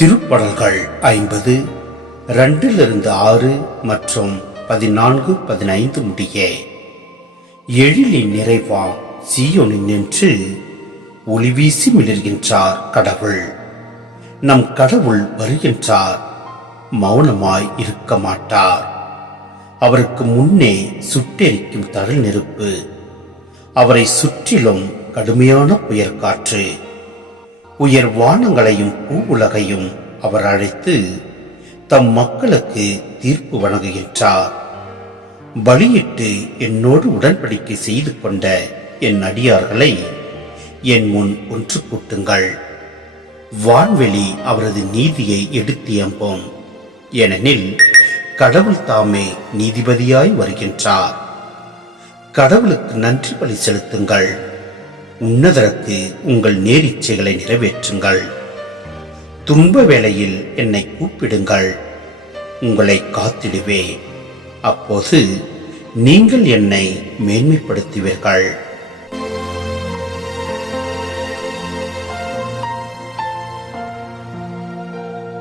திருப்பாடல்கள் 50 2-6 மற்றும் 14-15 முடிய. எழிலின் நிறைவாம் சீயோனில் நின்று ஒளி வீசி மிளர்கின்றார் கடவுள். நம் கடவுள் வருகின்றார், மௌனமாய் இருக்க மாட்டார். அவருக்கு முன்னே சுட்டெரிக்கும் தடல் நெருப்பு, அவரை சுற்றிலும் கடுமையான புயற்காற்று. உயர் வானங்களையும் பூ உலகையும் அவர் அழைத்து தம் மக்களுக்கு தீர்ப்பு வழங்குகின்றார். பலியிட்டு என்னோடு உடன்படிக்கை செய்து கொண்ட என் அடியார்களை என் முன் ஒன்று கூட்டுங்கள். வான்வெளி அவரது நீதியை எடுத்தியம்பும், ஏனெனில் கடவுள் தாமே நீதிபதியாய் வருகின்றார். கடவுளுக்கு நன்றி பலி செலுத்துங்கள், உன்னதருக்கு உங்கள் நேரிச்சைகளை நிறைவேற்றுங்கள். துன்ப வேளையில் என்னை கூப்பிடுங்கள், உங்களை காத்திடுவே. அப்போது நீங்கள் என்னை மேன்மைப்படுத்துவீர்கள்.